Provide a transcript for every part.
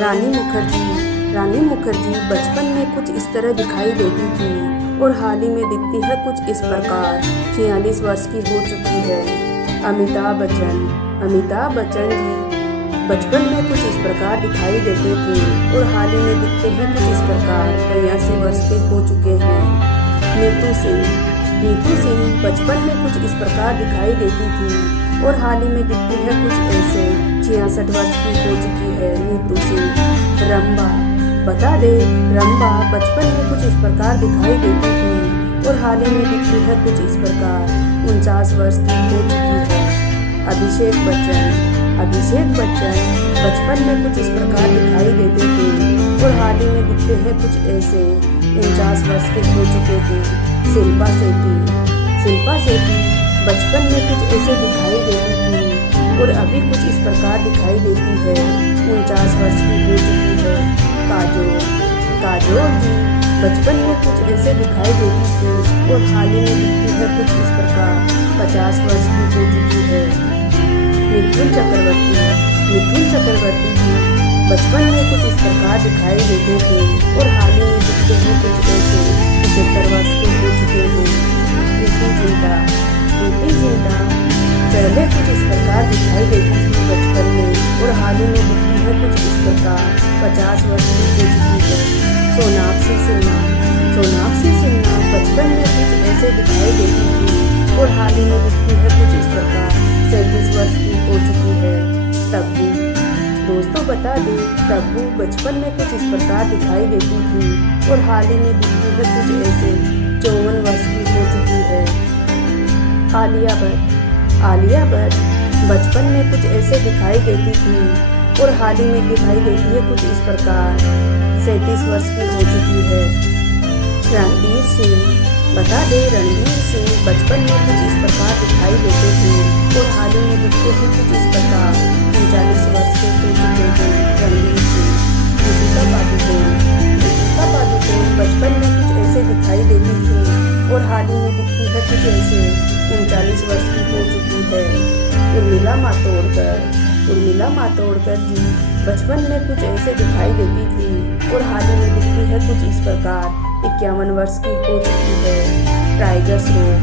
रानी मुखर्जी बचपन में कुछ इस तरह दिखाई देती थी और हाल ही में दिखती है कुछ इस प्रकार। 46 वर्ष की हो चुकी है। अमिताभ बच्चन जी बचपन में कुछ इस प्रकार दिखाई देते थे और हाल ही में दिखते हैं कुछ इस प्रकार। 83 वर्ष के हो चुके हैं। नीतू सिंह बचपन में कुछ इस प्रकार दिखाई देती थी और हाल ही में दिखती है कुछ ऐसे। 66 वर्ष की हो चुकी है नीतू सिंह। रंबा बचपन में कुछ इस प्रकार दिखाई देती थी और हाल ही में दिखती है कुछ इस प्रकार। 49 वर्ष की हो चुकी है। अभिषेक बच्चन बचपन में कुछ इस प्रकार दिखाई देते थे और हाल ही में दिखते हैं कुछ ऐसे। 49 वर्ष के हो चुके हैं। शिल्पा शेट्टी बचपन में कुछ ऐसे दिखाई देती थी और अभी कुछ इस प्रकार दिखाई देती है। 49 वर्ष की हो चुकी है। काजोल जी बचपन में कुछ ऐसे दिखाई देती थी और हाल ही में दिखती है कुछ इस प्रकार। 50 वर्ष की हो चुकी है। मिथुन चक्रवर्ती जी बचपन में कुछ इस प्रकार दिखाई देते थे और हाल ही में दिखते हैं कुछ ऐसे। 75 वर्ष के हो चुके हैं। प्रीति जिंटा पहले कुछ इस प्रकार दिखाई देती थी बचपन में और हाल ही में दिखती है कुछ इस प्रकार। 50 वर्ष की हो चुकी है। सोनाक्षी सिन्हा बचपन में कुछ ऐसे दिखाई देती थी और हाल ही में दिखती है कुछ इस प्रकार। 37 वर्ष की हो चुकी है। दोस्तों बता दें, तब्बू बचपन में कुछ इस प्रकार दिखाई देती थी और हाल ही में दिखती है कुछ ऐसे। 54 वर्ष की हो चुकी है। आलिया भट्ट बचपन में कुछ ऐसे दिखाई देती थी और हाल ही में दिखाई देती है कुछ इस प्रकार। 37 वर्ष की हो चुकी है। रणवीर सिंह बचपन में कुछ इस प्रकार दिखाई देते थे और हाल ही में दिखते हैं कुछ इस प्रकार। 39 वर्ष के हो चुके हैं। रणवीर सिंह। दीपिका पादुकोण बचपन में कुछ ऐसे दिखाई देती थी और हाल ही में दिखती है कुछ ऐसे। 39 वर्ष की हो चुकी है। उर्मिला मातोड़कर जी बचपन में कुछ ऐसे दिखाई देती थी और हाल ही में दिखती है कुछ इस प्रकार। 51 वर्ष की हो चुकी है। टाइगर श्रॉफ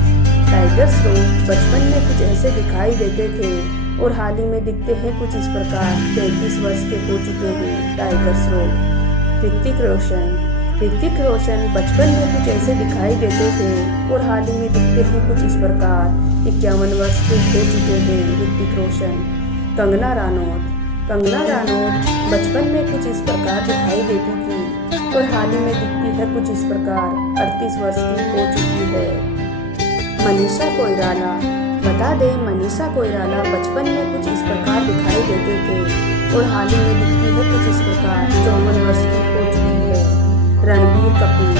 बचपन में कुछ ऐसे दिखाई देते थे और हाल ही में दिखते हैं कुछ इस प्रकार। 33 वर्ष के हो चुके हैं। टाइगर श्रॉफ। ऋतिक रोशन बचपन में कुछ ऐसे दिखाई देते थे और हाल ही में दिखते हैं कुछ इस प्रकार। 51 वर्ष के हो चुके हैं। ऋतिक रोशन। कंगना रनौत बचपन में कुछ इस प्रकार दिखाई देती थी और हाल ही में दिखती है कुछ इस प्रकार। 38 वर्ष की हो चुकी है। मनीषा कोइराला बचपन में कुछ इस प्रकार दिखाई देते थे और हाल ही में दिखती है कुछ इस प्रकार। 54 वर्ष की हो चुकी है। रणबीर कपूर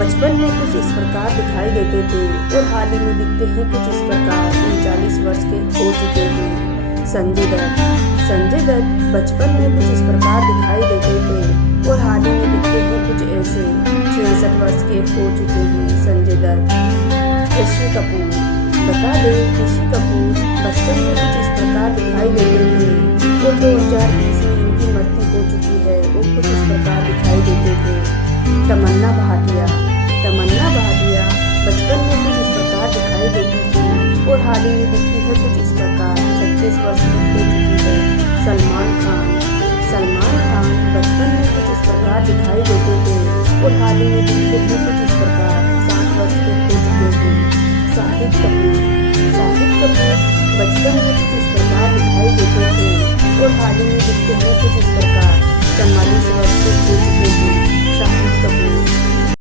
बचपन में कुछ इस प्रकार दिखाई देते थे और हाल ही में दिखते हैं कुछ इस प्रकार। 39 वर्ष के हो चुके हैं। संजय दत्त बचपन में कुछ इस प्रकार दिखाई देते थे और हाल ही में दिखते हैं कुछ ऐसे। 66 वर्ष के हो चुके हैं। संजय दत्त। ऋषि कपूर बचपन में कुछ इस प्रकार दिखाई देते थे और 2020 में इनकी मृत्यु हो चुकी है। वो कुछ इस प्रकार दिखाई देते थे। तमन्ना भाटिया बचपन में कुछ इस प्रकार दिखाई देती थी और हाल ही में दिखती है कुछ इस प्रकार। 36 वर्ष की हो चुकी है। सलमान खान बचपन में कुछ इस प्रकार दिखाई देते थे और हाल ही में दिखते हैं कुछ इस प्रकार। 60 वर्ष के हो चुके हैं। शाहिद कपूर बचपन में कुछ इस प्रकार दिखाई देते थे और हाल ही में दिखते हैं कुछ इस प्रकार। 44 वर्ष के हो चुके हैं।